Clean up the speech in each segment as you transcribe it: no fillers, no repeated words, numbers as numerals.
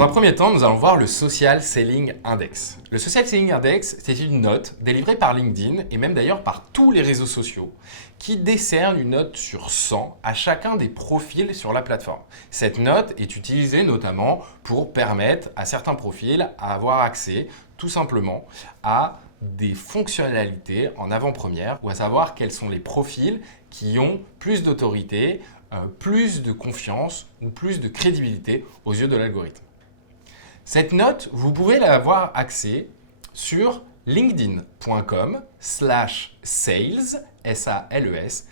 Dans un premier temps, nous allons voir le Social Selling Index. Le Social Selling Index, c'est une note délivrée par LinkedIn et même d'ailleurs par tous les réseaux sociaux qui décerne une note sur 100 à chacun des profils sur la plateforme. Cette note est utilisée notamment pour permettre à certains profils à avoir accès tout simplement à des fonctionnalités en avant-première ou à savoir quels sont les profils qui ont plus d'autorité, plus de confiance ou plus de crédibilité aux yeux de l'algorithme. Cette note, vous pouvez l'avoir accès sur linkedin.com/sales, SALES/SSI.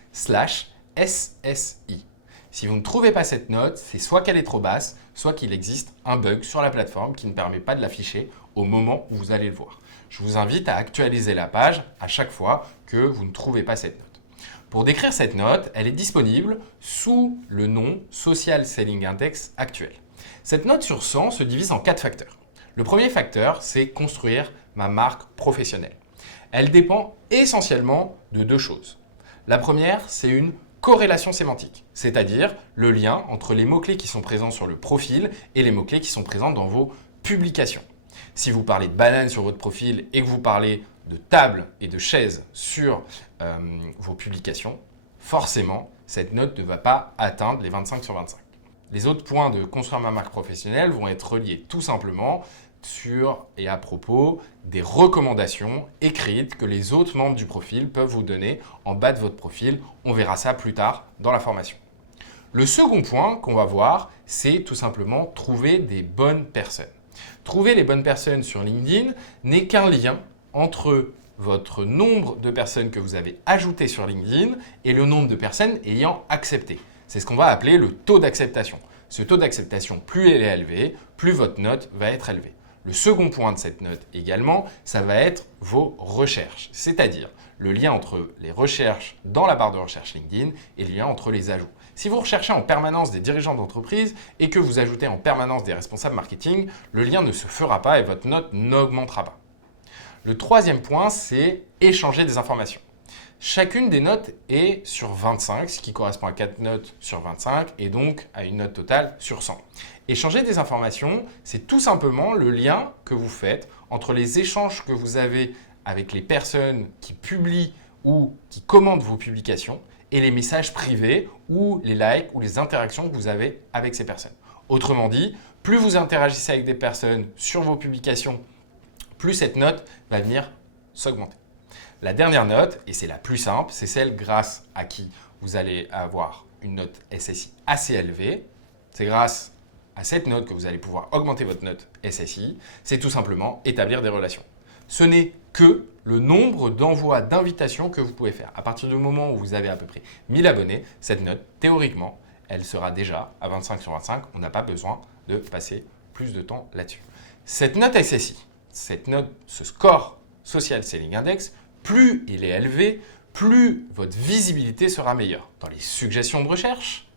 Si vous ne trouvez pas cette note, c'est soit qu'elle est trop basse, soit qu'il existe un bug sur la plateforme qui ne permet pas de l'afficher au moment où vous allez le voir. Je vous invite à actualiser la page à chaque fois que vous ne trouvez pas cette note. Pour décrire cette note, elle est disponible sous le nom Social Selling Index actuel. Cette note sur 100 se divise en 4 facteurs. Le premier facteur, c'est construire ma marque professionnelle. Elle dépend essentiellement de 2 choses. La première, c'est une corrélation sémantique, c'est-à-dire le lien entre les mots-clés qui sont présents sur le profil et les mots-clés qui sont présents dans vos publications. Si vous parlez de banane sur votre profil et que vous parlez de table et de chaise sur vos publications, forcément, cette note ne va pas atteindre les 25 sur 25. Les autres points de construire ma marque professionnelle vont être reliés tout simplement sur et à propos des recommandations écrites que les autres membres du profil peuvent vous donner en bas de votre profil. On verra ça plus tard dans la formation. Le second point qu'on va voir, c'est tout simplement trouver des bonnes personnes. Trouver les bonnes personnes sur LinkedIn n'est qu'un lien entre votre nombre de personnes que vous avez ajoutées sur LinkedIn et le nombre de personnes ayant accepté. C'est ce qu'on va appeler le taux d'acceptation. Ce taux d'acceptation, plus il est élevé, plus votre note va être élevée. Le second point de cette note également, ça va être vos recherches, c'est-à-dire le lien entre les recherches dans la barre de recherche LinkedIn et le lien entre les ajouts. Si vous recherchez en permanence des dirigeants d'entreprise et que vous ajoutez en permanence des responsables marketing, le lien ne se fera pas et votre note n'augmentera pas. Le troisième point, c'est échanger des informations. Chacune des notes est sur 25, ce qui correspond à 4 notes sur 25 et donc à une note totale sur 100. Échanger des informations, c'est tout simplement le lien que vous faites entre les échanges que vous avez avec les personnes qui publient ou qui commentent vos publications et les messages privés ou les likes ou les interactions que vous avez avec ces personnes. Autrement dit, plus vous interagissez avec des personnes sur vos publications, plus cette note va venir s'augmenter. La dernière note, et c'est la plus simple, c'est celle grâce à qui vous allez avoir une note SSI assez élevée. C'est grâce à cette note que vous allez pouvoir augmenter votre note SSI. C'est tout simplement établir des relations. Ce n'est que le nombre d'envois d'invitations que vous pouvez faire. À partir du moment où vous avez à peu près 1000 abonnés, cette note, théoriquement, elle sera déjà à 25 sur 25. On n'a pas besoin de passer plus de temps là-dessus. Cette note SSI, ce score Social Selling Index, plus il est élevé, plus votre visibilité sera meilleure dans les suggestions de recherche,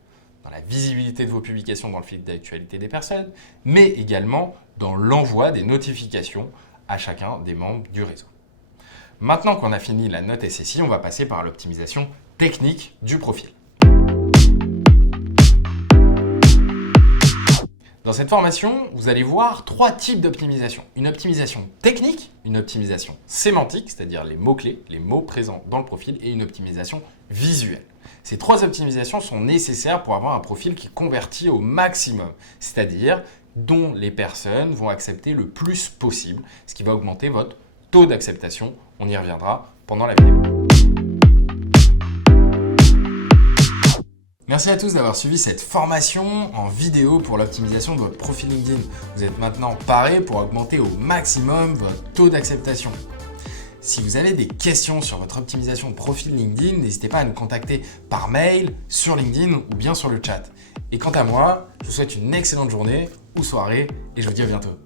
dans la visibilité de vos publications dans le fil d'actualité des personnes, mais également dans l'envoi des notifications à chacun des membres du réseau. Maintenant qu'on a fini la note SSI, on va passer par l'optimisation technique du profil. Dans cette formation, vous allez voir 3 types d'optimisation. Une optimisation technique, une optimisation sémantique, c'est-à-dire les mots-clés, les mots présents dans le profil, et une optimisation visuelle. Ces 3 optimisations sont nécessaires pour avoir un profil qui convertit au maximum, c'est-à-dire dont les personnes vont accepter le plus possible, ce qui va augmenter votre taux d'acceptation. On y reviendra pendant la vidéo. Merci à tous d'avoir suivi cette formation en vidéo pour l'optimisation de votre profil LinkedIn. Vous êtes maintenant paré pour augmenter au maximum votre taux d'acceptation. Si vous avez des questions sur votre optimisation de profil LinkedIn, n'hésitez pas à nous contacter par mail, sur LinkedIn ou bien sur le chat. Et quant à moi, je vous souhaite une excellente journée ou soirée et je vous dis à bientôt.